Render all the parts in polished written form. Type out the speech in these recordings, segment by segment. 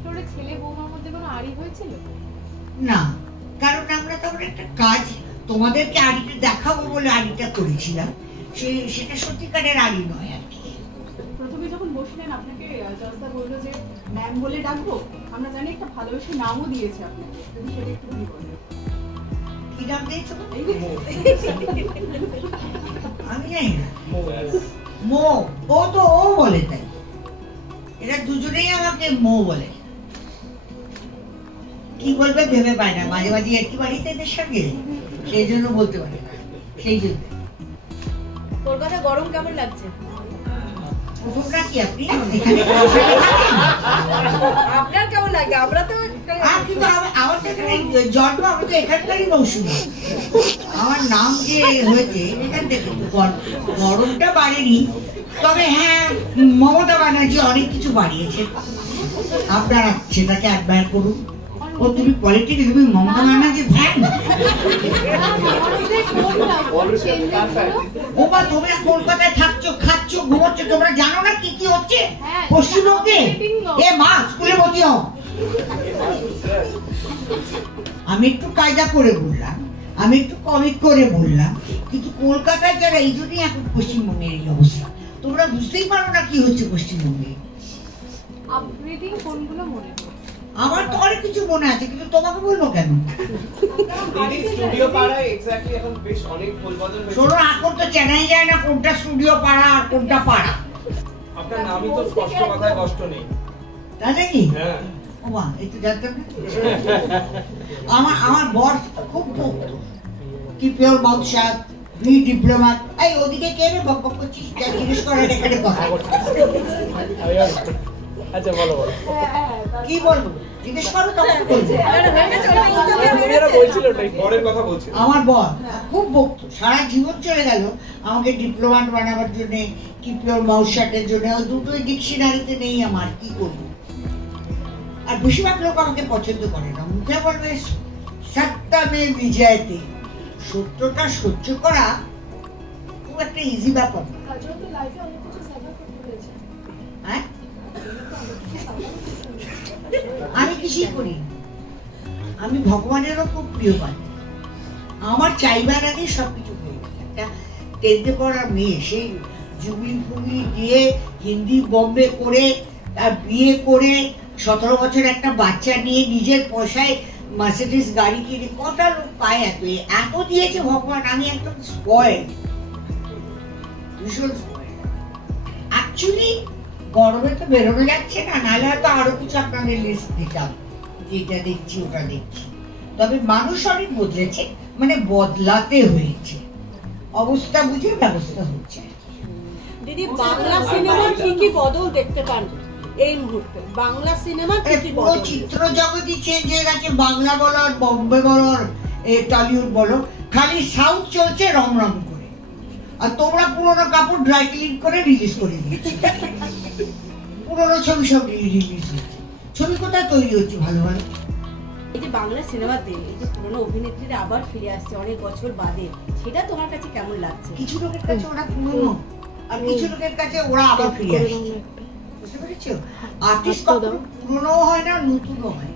ফ্লোরে ছেলে বৌমার মধ্যে কোনো আড়ি হয়েছিল? না, কারণ আমরা তখন একটা কাজ তোমাদেরকে আড়িটা দেখাবো বলে আড়িটা করেছিলাম, সেটা সত্যিকারের আড়ি নয় আর কি। প্রথমে যখন বসলেন আপনাকে জজদা বললো যে ম্যাম বলে ডাকবো, আমরা জানি একটা ভালোবেসে নামও দিয়েছে আপনাকে, যদি সেটা একটু বলবেন। কি নাম দিয়েছো? আমি জানি না। মো, ও তো ও বলে, তাই এরা দুজনেই আমাকে মো বলে। কি বলবে ভেবে পায় না, মাঝে মাঝে একই বাড়িতে এদের সঙ্গে, সেই জন্য বলতে পারে না। সেই জন্য কলকাতা গরম কেমন লাগছে? প্রথমটা কি আপনি আপনার কেমন লাগে? আমরা তো কিন্তু আমার তো এখানে জন্ম, আমি তো এখানকারই মৌসুমী। আমার নাম যে হয়েছে এখান থেকে, গরমটা বাড়েনি, তবে হ্যাঁ মমতা ব্যানার্জি অনেক কিছু বাড়িয়েছে, আপনারা সেটাকে অ্যাডমায়ার করুন। ও তুমি পলিটিক্স, তুমি মমতা ব্যানার্জি ফ্যান? ও বা তোমরা কলকাতায় থাকছো, খাচ্ছ, ঘুমোচ্ছ, তোমরা জানো না কি কি হচ্ছে পশ্চিমবঙ্গে? এ মা, স্কুলে ভর্তি হও। আমি একটু কায়দা করে বললাম, আমি একটু কমিক করে বললাম, কিন্তু কলকাতায় যারা, এই জন্যই এখন পশ্চিমবঙ্গের এই অবস্থা। তোমরা বুঝতেই পারো না কি হচ্ছে পশ্চিমবঙ্গে। আমার তো অনেক কিছু মনে আছে, কিন্তু তোমাকে বলবো কেন? শোনো, এখন তো চেনাই যায় না কোনটা স্টুডিও পাড়া আর কোনটা পাড়া। আপনার নামই তো স্পষ্ট, কথায় কষ্ট নেই, তাই নাকি? হ্যাঁ। ও মা, এই তো জানতাম না। আমার বর খুব ভক্ত, কি পিওর মাউথ শাক, বি ডিপ্লোমাট। এই ওদিকে কে রে বক বক করছিস? জিজ্ঞেস করার এখানে কথা। আচ্ছা বলো বলো, কি বলবো জিজ্ঞেস করো, তখন বলবো। বরের কথা বলছি। আমার বর খুব ভক্ত, সারা জীবন চলে গেল আমাকে ডিপ্লোমাট বানাবার জন্য, কি পিওর মাউথ শাকের জন্য। ওই দুটোই ডিকশনারিতে নেই আমার, কি করবো? আর বেশিরভাগ লোক আমাকে পছন্দ করে না, মুখে বলবে সত্যমে বিজয়তে। সত্যটা সহ্য করা খুব একটা ইজি ব্যাপার। হ্যাঁ, আমি কিছুই করি, আমি ভগবানেরও খুব প্রিয় পাত্র। আমার চাইবার আগে সবকিছু হয়ে গেছে। একটা 10th পড়ার মেয়ে, সেই জুবলি ফুবলি দিয়ে হিন্দি বম্বে করে, তার বিয়ে করে 17 বছর একটা বাচ্চা নিয়ে, নিজের পয়সায় মার্সিডিজ গাড়ি কিনে, কটা লোক পায় এত, এত দিয়েছে ভগবান। আমি একদম স্পয়েলড, ভীষণ স্পয়েলড। অ্যাকচুয়ালি গরমে তো বেরোনো যাচ্ছে না, নাহলে হয়তো আরো কিছু আপনাদের লিস্ট দিতাম, যেটা দেখছি ওটা দেখছি। তবে মানুষ অনেক বদলেছে, মানে বদলাতে হয়েছে, অবস্থা বুঝে ব্যবস্থা হচ্ছে। দিদি, বাংলা সিনেমার কি কি বদল দেখতে পান এই মুহূর্তে? বাংলা সিনেমা পুরো চিত্র জগৎই চেঞ্জ হয়ে গেছে। বাংলা বলো আর বম্বে বলো আর টলিউড বলো, খালি সাউথ চলছে রমরম করে, আর তোমরা পুরোনো কাপড় ড্রাই ক্লিন করে রিলিজ করে দিয়েছি। পুরোনো ছবি সব রিলিজ হচ্ছে। ছবি কোথায় তৈরি হচ্ছে ভালো ভালো? এই যে বাংলা সিনেমাতে এই যে পুরোনো অভিনেত্রীরা আবার ফিরে আসছে অনেক বছর বাদে, সেটা তোমার কাছে কেমন লাগছে? কিছু লোকের কাছে ওরা পুরোনো, আর কিছু লোকের কাছে ওরা আবার ফিরে আসছে। বুঝতে পেরেছো? আর্টিস্ট কখনো পুরোনো হয় না, নতুনও হয়।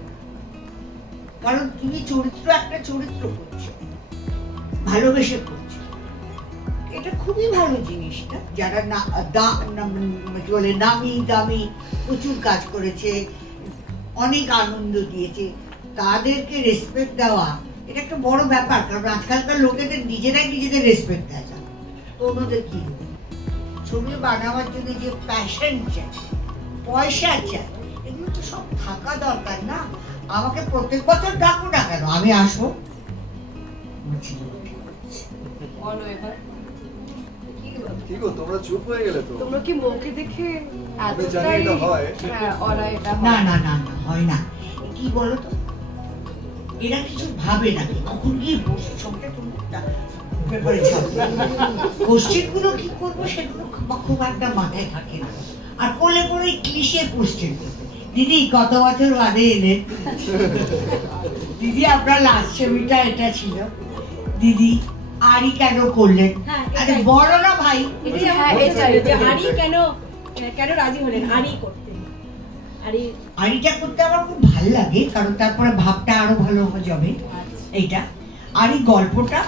কারণ তুমি চরিত্র, একটা চরিত্র করছো, ভালোবেসে করছো, এটা খুবই ভালো জিনিসটা। যারা কি বলে নামি দামি প্রচুর কাজ করেছে, অনেক আনন্দ দিয়েছে, তাদেরকে রেসপেক্ট দেওয়া, এটা একটা বড় ব্যাপার। কারণ আজকালকার লোকেদের নিজেরাই নিজেদের রেসপেক্ট দেয় না, তো ওনাদের কি ছবি বানাবার জন্য যে প্যাশন চাই, পয়সা চাই, এগুলো তো সব থাকা দরকার না। আমাকে প্রত্যেক বছর ডাকো না কেন, আমি আসবো। কি গো, তোমরা চুপ হয়ে গেলে তো? তোমরা কি মুখে দেখে আমি জানি এটা হয়। না না না না, হয় না। কি বলো তো, এরা কিছু ভাবে না, কখন গিয়ে বসে সবটা পেপারে ছাপবে। কোশ্চেন গুলো কি করবো সেগুলো খুব একটা মাথায় থাকে না, আর করলে পরে ক্লিশে কোশ্চেন। দিদি কত বছর বাদে এলেন? দিদি আপনার লাস্ট ছবিটা এটা ছিল, দিদি আড়ি কেন করলেন? আরে বলো না ভাই, আড়ি কেন রাজি হলেন আড়ি করতে? আড়ি আড়িটা করতে আমার খুব ভালো লাগে, কারণ তারপরে ভাবটা আরো ভালো যাবে এইটা। আর এই গল্পটা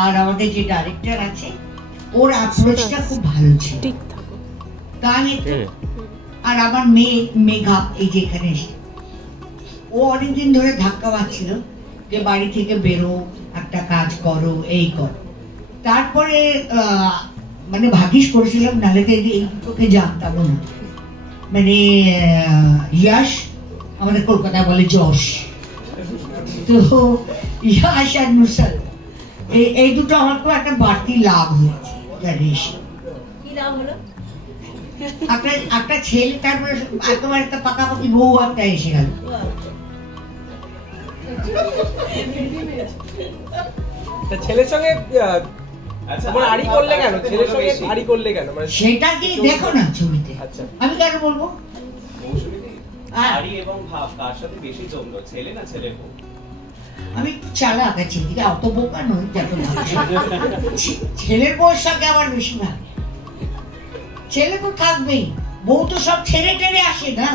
আর আমাদের যে ডাইরেক্টর আছে ওর অ্যাপ্রোচটা খুব ভালো ছিল, গান একটু। আর আমার মেয়ে মেঘা এই যে এখানে এসে, ও অনেকদিন ধরে ধাক্কা পাচ্ছিল যে বাড়ি থেকে বেরো, একটা কাজ করো, এই করো। তারপরে মানে ভাগ্যিস করেছিলাম, নাহলে তো এই দুটোকে জানতাম না। মানে ইয়াশ, আমাদের কলকাতায় বলে যশ, তো ইয়াশ আর নুসরাত এই দুটো আমার খুব একটা বাড়তি লাভ হয়েছে। জানিস কি লাভ হলো? একটা ছেলে, তারপরে একেবারে একটা পাকাপাকি বউ একটা এসে গেল। ছেলের সঙ্গে আড়ি করলে কেন? ছেলের সঙ্গে আড়ি করলে কেন? মানে সেটা কি দেখো না ছবিতে। আচ্ছা, আমি কেন বলবো? আড়ি এবং ভাব কার সাথে বেশি জমলো, ছেলে না ছেলে বউ? আমি একটু চালাক আছি, ঠিক আছে, অত বোকা নই যত ছেলের বউর সঙ্গে আমার বেশি ভাগ। ছেলে তো থাকবেই, বউ তো সব ছেড়ে টেরে আসে না।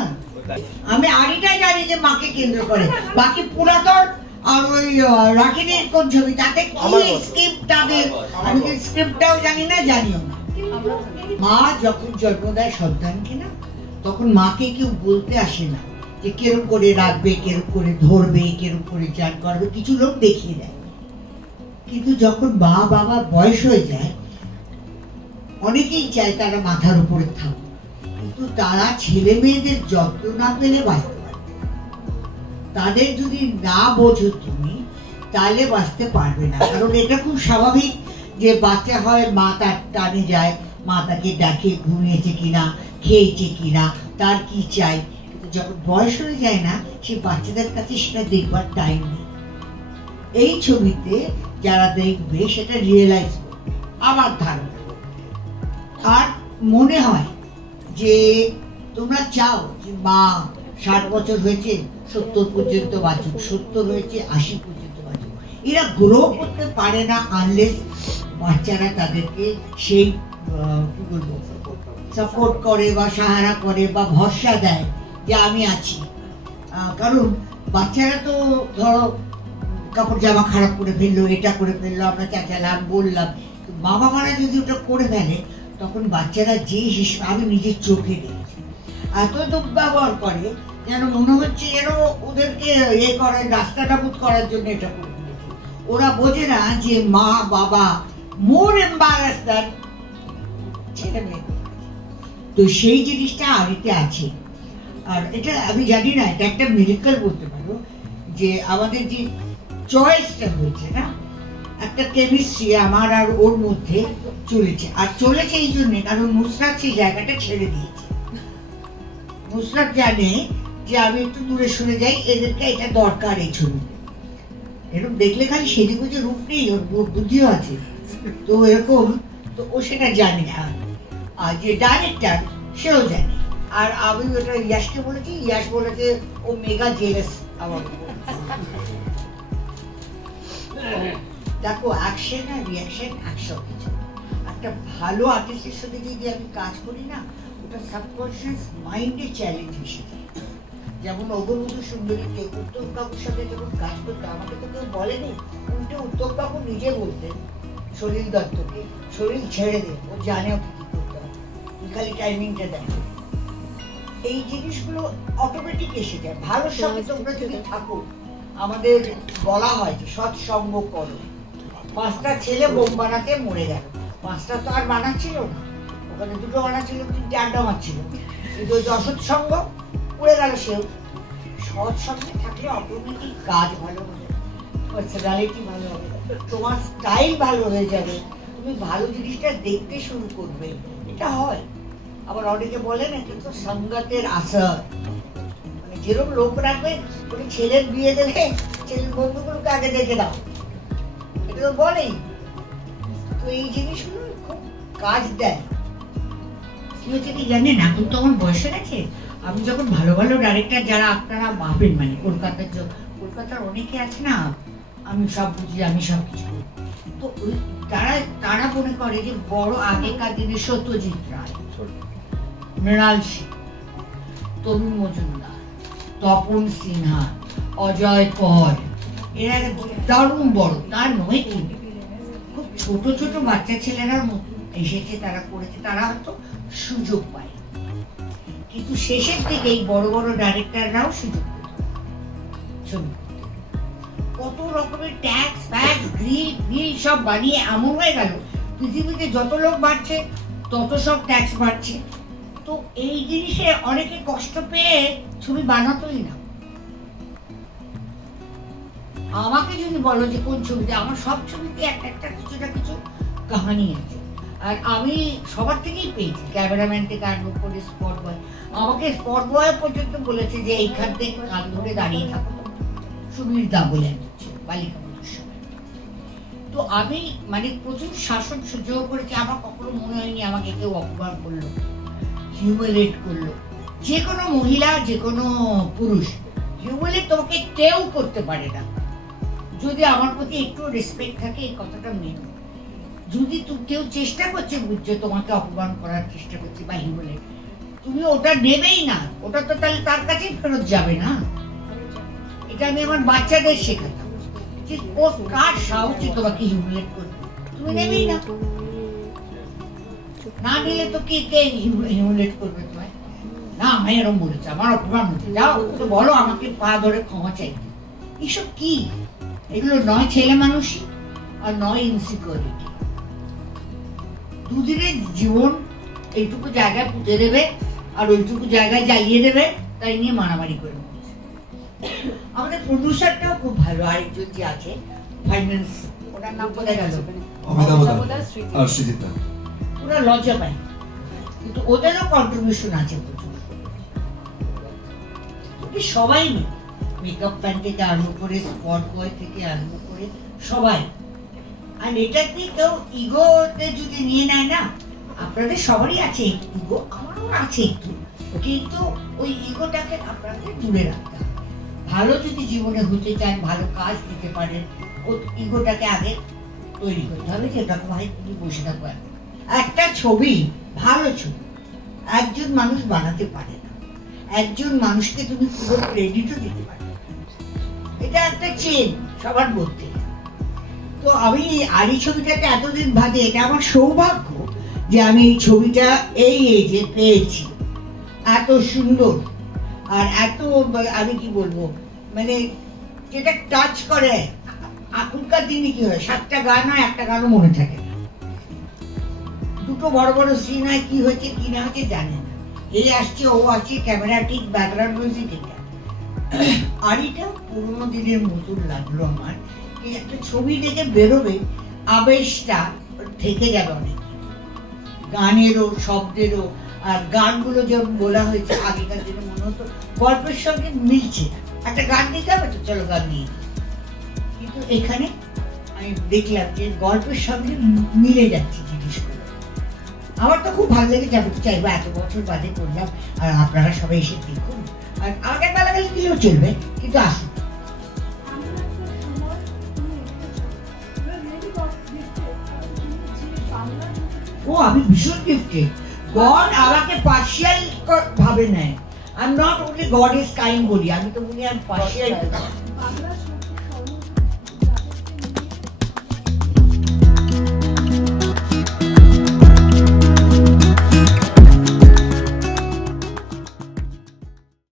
আমি আড়িটা জানি যে মাকে কেন্দ্র করে, বাকি পুরাতন আর ওই রাখিনীর কোন ছবি তাতে কি স্ক্রিপ্ট তাদের, আমি স্ক্রিপ্টটাও জানি না, জানিও না। মা যখন জন্ম দেয় সন্তানকে না, তখন মাকে কেউ বলতে আসে না যে কেরম করে রাখবে, কেরম করে ধরবে, কেরম করে চান করবে, কিছু লোক দেখিয়ে দেয়। কিন্তু যখন মা বাবার বয়স হয়ে যায়, অনেকেই চায় তারা মাথার উপরে থাকুক, কিন্তু তারা ছেলে মেয়েদের যত্ন না পেলে বাঁচতে পারবে না। তাদের যদি না বোঝো তুমি, তাহলে বাঁচতে পারবে না। কারণ এটা খুব স্বাভাবিক যে বাচ্চা হয়, মা তার টানে যায়, মা তাকে ডাকে ঘুমিয়েছে কিনা, খেয়েছে কিনা, তার কি চাই। যখন বয়স হয়ে যায় না, সে বাচ্চাদের কাছে সেটা দেখবার টাইম নেই। এই ছবিতে যারা দেখবে সেটা রিয়েলাইজ করবে আমার ধারণা। আর মনে হয় যে তোমরা চাও যে মা 60 বছর হয়েছে 70 পর্যন্ত বাঁচুক, 70 হয়েছে 80 পর্যন্ত বাঁচুক। এরা গ্রো করতে পারে না আনলেস বাচ্চারা তাদেরকে সেই কি বলবো সাপোর্ট করে বা সাহারা করে বা ভরসা দেয় যে আমি আছি। কারণ বাচ্চারা তো ধরো কাপড় জামা খারাপ করে ফেললো, এটা করে ফেললো, আমরা চেঁচালাম, বললাম, মা বাবারা যদি ওটা করে ফেলে তখন বাচ্চারা যে হিসেবে, আমি নিজের চোখে দেখেছি, এত দুর্ব্যবহার করে যেন মনে হচ্ছে যেন ওদেরকে করে রাস্তাটা বোধ করার জন্য এটা করে ফেলেছে। ওরা বোঝে না যে মা বাবা মোর এম্বারাস দ্যান ছেলে মেয়ে। তো সেই জিনিসটা আড়িতে আছে। আর এটা আমি জানি না, এটা একটা মিরাকল বলতে পারো যে আমাদের যে চয়েসটা হয়েছে না, একটা কেমিস্ট্রি আমার আর ওর মধ্যে চলেছে। আর চলেছে এই জন্যে কারণ নুসরাত সেই জায়গাটা ছেড়ে দিয়েছে। নুসরাত জানে যে আমি একটু দূরে সরে যাই, এদেরকে এটা দরকার এই ছবিতে। এরকম দেখলে খালি সেজে গুজে রূপ নেই, ওর বুদ্ধিও আছে, তো এরকম তো ও সেটা জানে। আর যে ডাইরেক্টর সেও জানে। আর আমি ওটা ইয়াশকে বলেছি, ইয়াশ বলেছে ও মেগা জেলাস আমার। দেখো অ্যাকশন আর রিয়াকশন একসাথে। একটা ভালো আর্টিস্টের সাথে যদি আমি কাজ করি না, ওটা সাবকনশিয়াস মাইন্ডে চ্যালেঞ্জ এসে যায়। যেমন অগরুদ্ধ সুন্দরীকে উত্তম বাবুর সাথে যখন কাজ করতে, আমাকে তো কেউ বলেনি, উল্টে উত্তম বাবু নিজে বলতেন সলিল দত্তকে, সলিল ছেড়ে দে, ও জানে ওকে কি করতে হবে, তুই খালি টাইমিংটা দেখ। এই জিনিসগুলো অটোমেটিক এসে যায়। ভালোর সঙ্গে তোমরা যদি থাকো, আমাদের বলা হয় যে সৎসঙ্গ করো। 5টা ছেলে বোম বানাতে মরে গেল, 5টা তো আর বানাচ্ছিল না, ওখানে 2টো বানাচ্ছিল, 3টে আড্ডা মারছিল, কিন্তু ওই অসৎসঙ্গ উড়ে গেল। সেও সৎসঙ্গে থাকলে অটোমেটিক কাজ ভালো হবে, পার্সোনালিটি ভালো হবে, তোমার স্টাইল ভালো হয়ে যাবে, তুমি ভালো জিনিসটা দেখতে শুরু করবে। এটা হয়। আবার অনেকে বলেন এটা তো সঙ্গতের আসর, মানে যেরকম লোক রাখবে, ওই ছেলের বিয়ে দেবে, ছেলের বন্ধুগুলোকে আগে দেখে দাও, এটা তো বলেই। তো এই জিনিসগুলো খুব কাজ দেয়। কি হচ্ছে কি জানেন, এখন তো আমার বয়স হয়ে গেছে, আমি যখন ভালো ভালো ডাইরেক্টর যারা আপনারা ভাবেন, মানে কলকাতার অনেকে আছে না, আমি সব বুঝি, আমি সব কিছু করি, তো ওই তারা মনে করে যে বড় আগেকার দিনে সত্যজিৎ রায়, মৃণাল সেন, তরুণ মজুমদার, তপন সিনহা, অজয় কর, এরা দারুণ বড়, তার নয় কিন্তু খুব ছোট ছোট বাচ্চা ছেলেরার মতো এসেছে, তারা করেছে, তারা হয়তো সুযোগ পায়, কিন্তু শেষের দিকে এই বড় বড় ডাইরেক্টররাও সুযোগ পেত ছবি করতে। কত রকমের ট্যাক্স ফ্যাক্স গ্রিল সব বানিয়ে এমন হয়ে গেল পৃথিবীতে যত লোক বাড়ছে তত সব ট্যাক্স বাড়ছে। তো এই জিনিসে অনেকে কষ্ট পেয়ে ছবি বানাতোই না। আমাকে যদি বলো যে কোন ছবিতে, আমার সব ছবিতে একটা একটা কিছু না কিছু কাহানি আছে, আর আমি সবার থেকেই পেয়েছি, ক্যামেরাম্যান থেকে আরম্ভ করে স্পট বয়। আমাকে স্পট বয় পর্যন্ত বলেছে যে এইখান থেকে কান ধরে দাঁড়িয়ে থাকো, সুবীর দা বলে বালিকা বধূর সময়। তো আমি মানে প্রচুর শাসন সহ্য করেছি, আমার কখনো মনে হয়নি আমাকে কেউ অপমান করলো, হিউমিলেট করলো। যে কোনো মহিলা, যে কোনো পুরুষ হিউমিলেট তোমাকে কেউ করতে পারে না যদি আমার প্রতি একটু রেসপেক্ট থাকে। এই কথাটা মেনে যদি কেউ চেষ্টা করছে, বুঝছো, তোমাকে অপমান করার চেষ্টা করছে বা হিউমিলেট, তুমি ওটা নেবেই না, ওটা তো তাহলে তার কাছেই ফেরত যাবে না। এটা আমি আমার বাচ্চাদের শেখাতাম যে ও কার সাহসে তোমাকে হিউমিলেট করবে, তুমি নেবেই না, না নিলে তো কে হিউমিলেট করবে তোমায়? না আমি এরকম বলেছি, আমার অপমান হচ্ছে, যাও তো বলো আমাকে পা ধরে ক্ষমা চাইতে। এসব কি? এগুলো নয় ছেলে মানুষই আর নয় ইনসিকিউরিটি। দুদিনের জীবন এইটুকু জায়গায় পুঁতে দেবে আর ওইটুকু জায়গায় জ্বালিয়ে দেবে, তাই নিয়ে মারামারি করে বলছে। আমাদের প্রডিউসারটাও খুব ভালো, আরেকজন যে আছে ফাইন্যান্স, ওনার নাম কোথায় গেল, ওরা লজ্জা পায়, কিন্তু ওদেরও কন্ট্রিবিউশন আছে প্রচুর। সবাই মেকআপ ম্যান থেকে আরম্ভ করে স্পট বয় থেকে আরম্ভ করে সবাই। আর এটাতে কেউ ইগোতে যদি নিয়ে নেয় না, আপনাদের সবারই আছে ইগো, আমারও আছে একটু, কিন্তু ওই ইগোটাকে আপনাদের দূরে রাখতে হবে। ভালো যদি জীবনে হতে চান, ভালো কাজ দিতে পারেন, ওই ইগোটাকে আগে তৈরি করতে হবে যে এরকম হয় তুমি বসে থাকো। একটা ছবি, ভালো ছবি একজন মানুষ বানাতে পারে না, একজন মানুষকে তুমি পুরো ক্রেডিটও দিতে পারো, এটা একটা চেন সবার মধ্যে। তো আমি আরি ছবিটাকে এতদিন বাদে, এটা আমার সৌভাগ্য যে আমি এই ছবিটা এই এজে পেয়েছি, এত সুন্দর আর এত, আমি কি বলবো, মানে যেটা টাচ করে। এখনকার দিনে কি হয়, 7টা গান হয়, একটা গানও মনে থাকে না, দুটো বড় বড় সিন হয়, কি হয়েছে কি না হয়েছে জানে না, এই আসছে ও আসছে, ক্যামেরা ঠিক, ব্যাকগ্রাউন্ড মিউজিক, এটা। আর এটা পুরোনো দিনের মতন লাগলো আমার, এই একটা ছবি দেখে বেরোবে, আবেশটা থেকে যাবে অনেক, গানেরও শব্দেরও। আর গানগুলো যেমন বলা হয়েছে, আগেকার দিনে মনে হতো গল্পের সঙ্গে মিলছে না, একটা গান দিতে হবে তো চলো গান নিয়ে, কিন্তু এখানে আমি দেখলাম যে গল্পের সঙ্গে মিলে যাচ্ছে জিনিসগুলো। আমার তো খুব ভালো লেগেছে, আমি তো চাইবো এত বছর বাদে করলাম আর আপনারা সবাই এসে দেখুন, আর আমাকে গালাগালি দিলেও চলবে, কিন্তু আসুন। ও আমি ভীষণ গিফটেড, গড আমাকে পার্শিয়াল ভাবে নেয়। I am not only god is kind বলি, আমি তো বলি আই এম পার্শিয়াল।